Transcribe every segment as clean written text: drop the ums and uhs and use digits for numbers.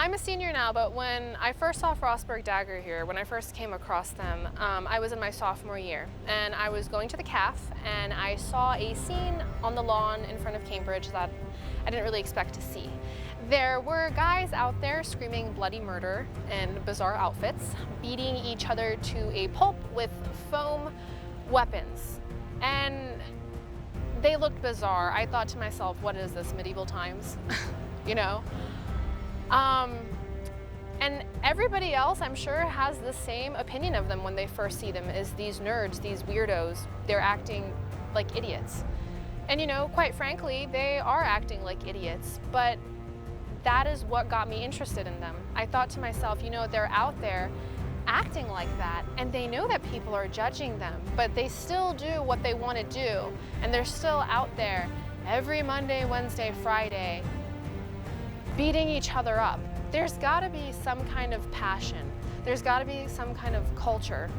I'm a senior now, but when I first saw Frostburg Dagorhir, when I first came across them, I was in my sophomore year, and I was going to the CAF, and I saw a scene on the lawn in front of Cambridge that I didn't really expect to see. There were guys out there screaming bloody murder in bizarre outfits, beating each other to a pulp with foam weapons, and they looked bizarre. I thought to myself, what is this, medieval times? You know? And everybody else, I'm sure, has the same opinion of them when they first see them, as these nerds, these weirdos. They're acting like idiots. And you know, quite frankly, they are acting like idiots, but that is what got me interested in them. I thought to myself, you know, they're out there acting like that, and they know that people are judging them, but they still do what they want to do, and they're still out there every Monday, Wednesday, Friday, beating each other up. There's got to be some kind of passion. There's got to be some kind of culture,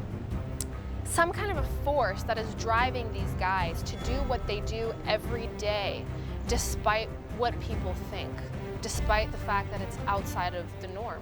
some kind of a force that is driving these guys to do what they do every day, despite what people think, despite the fact that it's outside of the norm.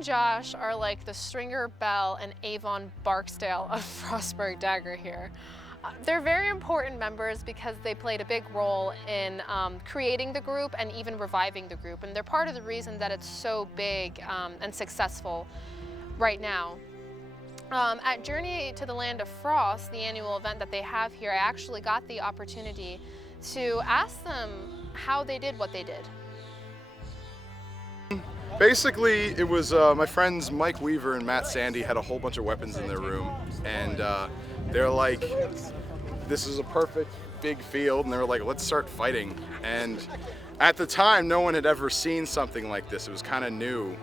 Josh are like the Stringer Bell and Avon Barksdale of Frostburg Dagorhir. They're very important members because they played a big role in creating the group and even reviving the group, and they're part of the reason that it's so big and successful right now. At Journey to the Land of Frost, the annual event that they have here, I actually got the opportunity to ask them how they did what they did. Basically, it was my friends Mike Weaver and Matt Sandy had a whole bunch of weapons in their room, and they're like, this is a perfect big field, and they were like, let's start fighting. And at the time, no one had ever seen something like this. It was kind of new,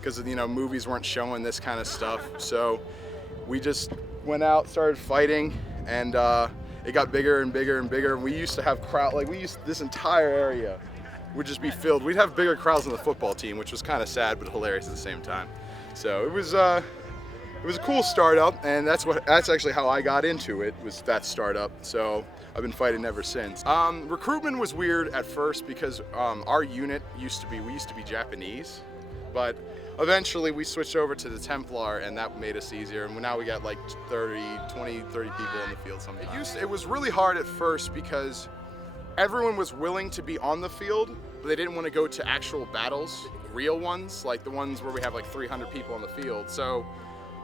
because you know, movies weren't showing this kind of stuff. So we just went out, started fighting, and it got bigger and bigger and bigger. We used to have this entire area would just be filled. We'd have bigger crowds than the football team, which was kind of sad but hilarious at the same time. So it was a cool startup, and that's actually how I got into it, was that startup. So I've been fighting ever since. Recruitment was weird at first because our unit we used to be Japanese, but eventually we switched over to the Templar, and that made us easier. And now we got like 30 people in the field sometimes. It was really hard at first because everyone was willing to be on the field, but they didn't want to go to actual battles, real ones, like the ones where we have like 300 people on the field. So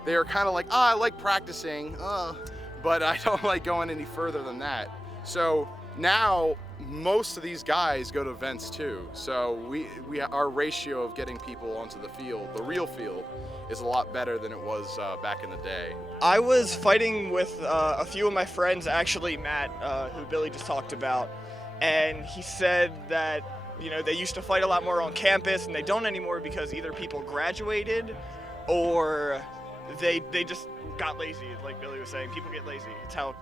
they were kind of like, I like practicing, but I don't like going any further than that. So now most of these guys go to events too. So our ratio of getting people onto the field, the real field, is a lot better than it was back in the day. I was fighting with a few of my friends, actually Matt, who Billy just talked about. And he said that, you know, they used to fight a lot more on campus, and they don't anymore because either people graduated or they just got lazy, like Billy was saying. People get lazy. It's how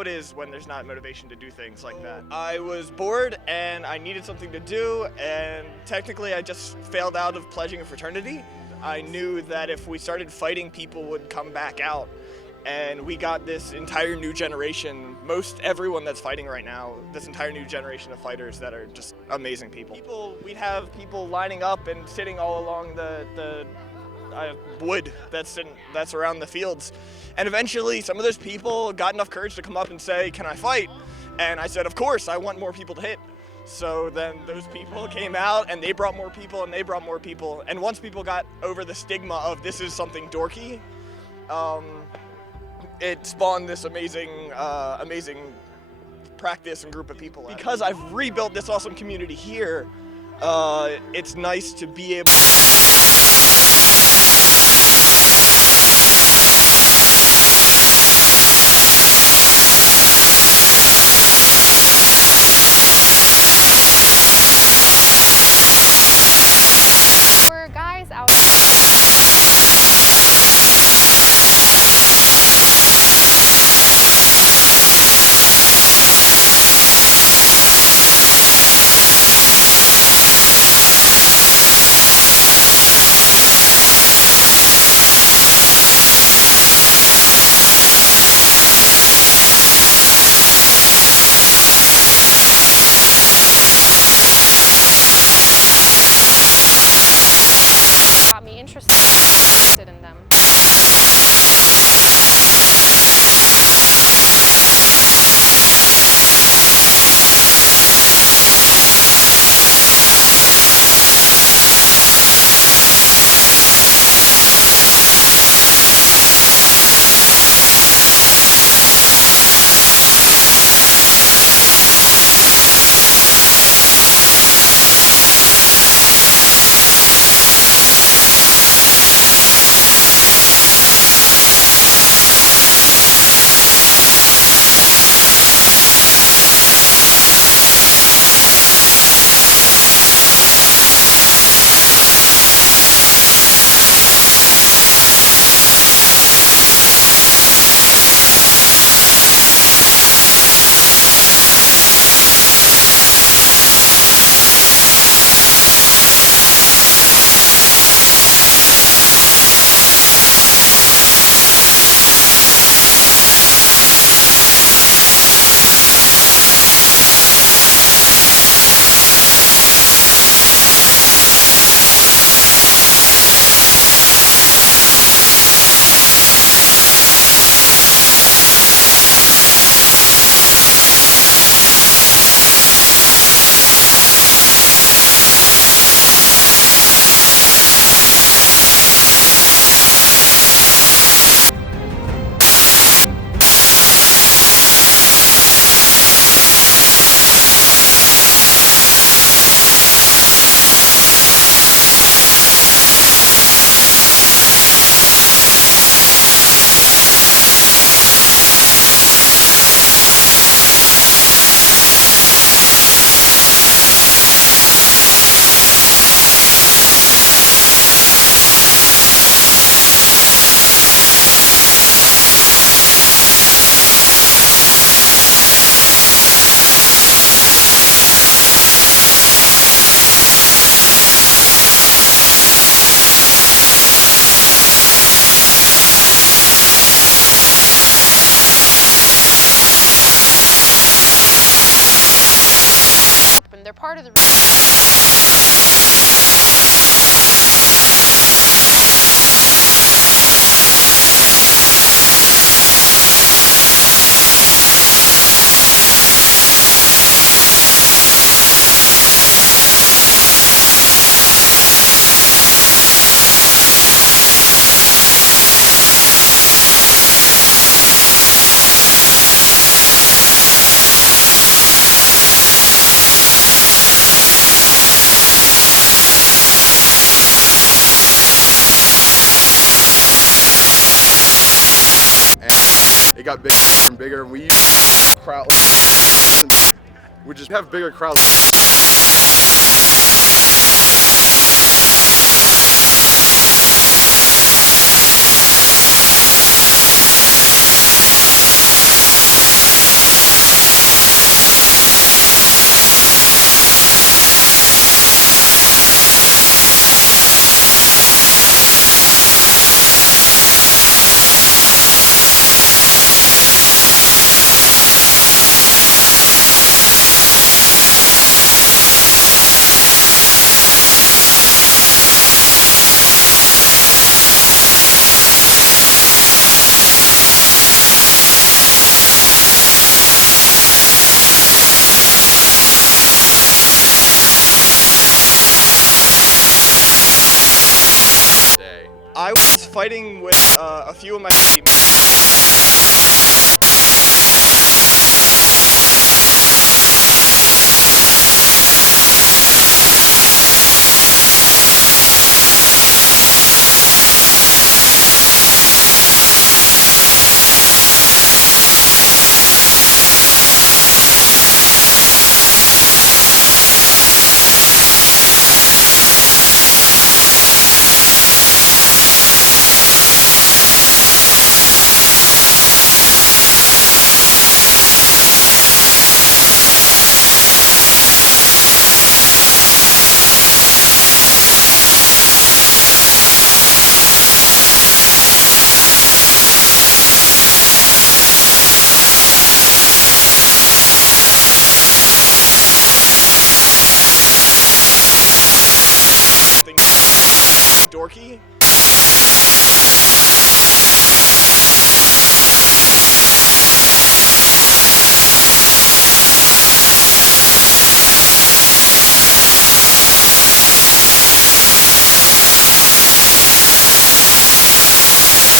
it is when there's not motivation to do things like that. I was bored and I needed something to do, and technically I just failed out of pledging a fraternity. I knew that if we started fighting, people would come back out, and we got this entire new generation, most everyone that's fighting right now, this entire new generation of fighters that are just amazing people. We'd have people lining up and sitting all along the wood that's around the fields. And eventually some of those people got enough courage to come up and say, "Can I fight?" And I said, "Of course, I want more people to hit." So then those people came out and they brought more people and they brought more people. And once people got over the stigma of this is something dorky, it spawned this amazing practice and group of people. Because I've rebuilt this awesome community here, it's nice to be able We're guys out. Got me interested in them. And they're part of the It got bigger and bigger. We crowd would just have bigger crowds. fighting with a few of my teammates. Something dorky.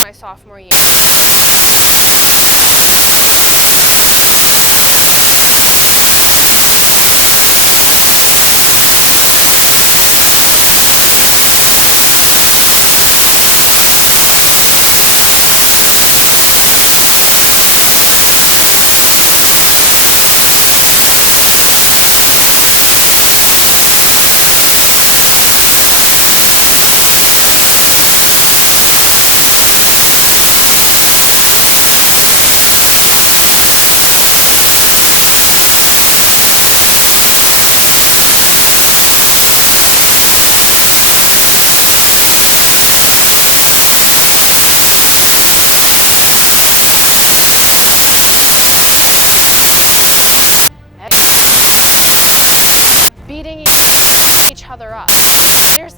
My sophomore year. Beating each other up. There's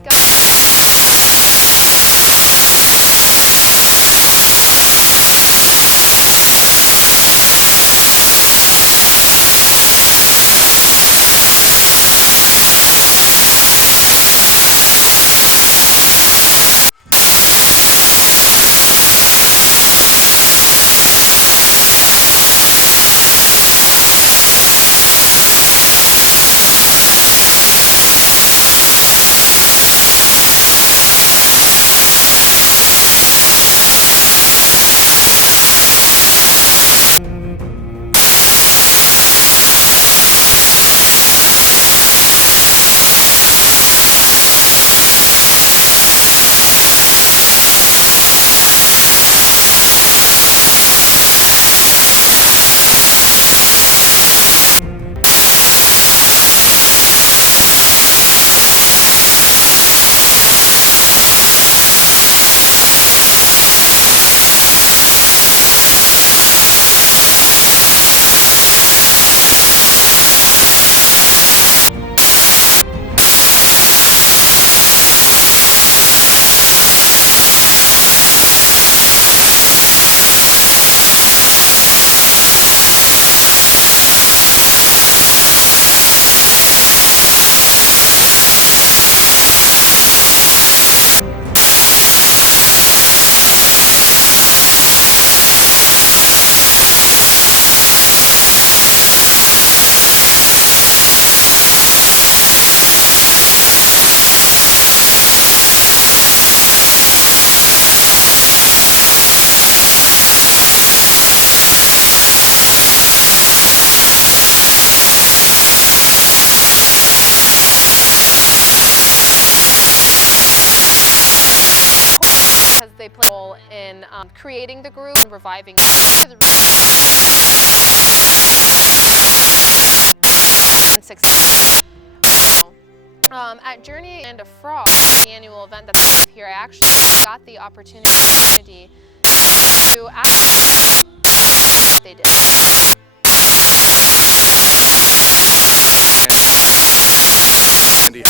because they play a role in creating the group and reviving at Journey and a Frog, the annual event that's here, I actually got the opportunity to ask what they did. Andy.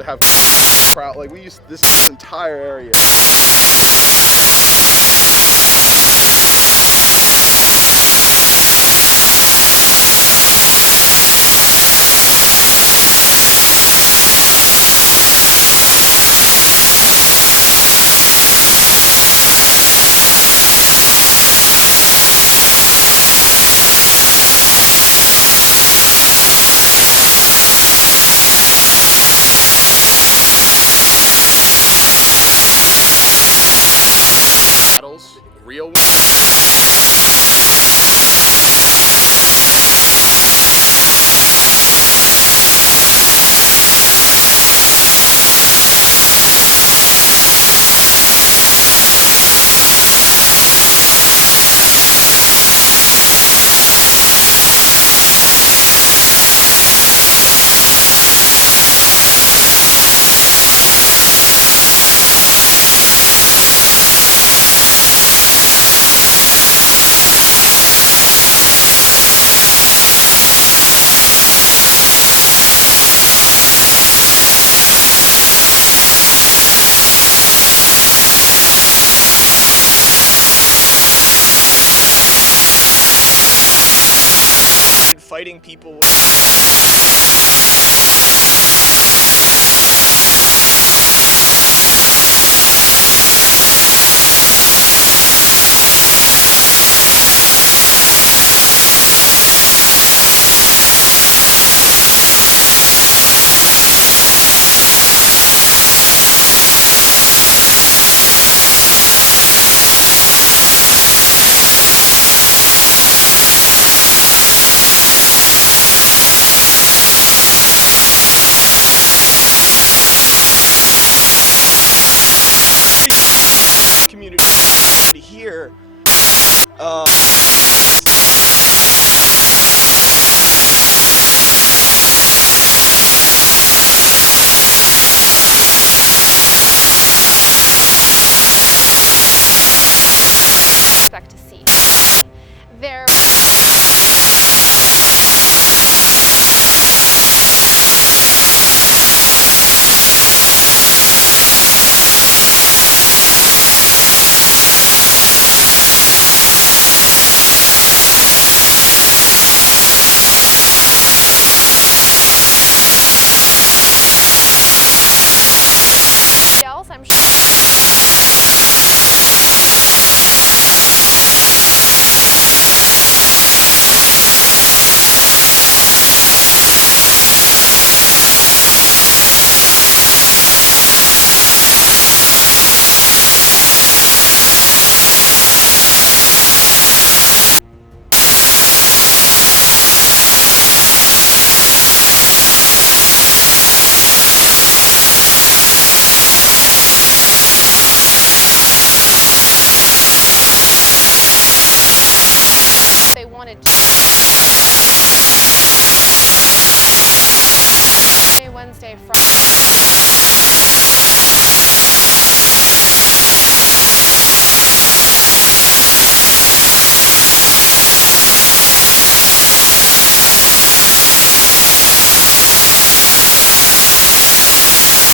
to have crowd. Like we used this entire area. Battles, real. Fighting people. Community here. Expect to see. There. Else, I'm sure. They wanted Wednesday, Friday.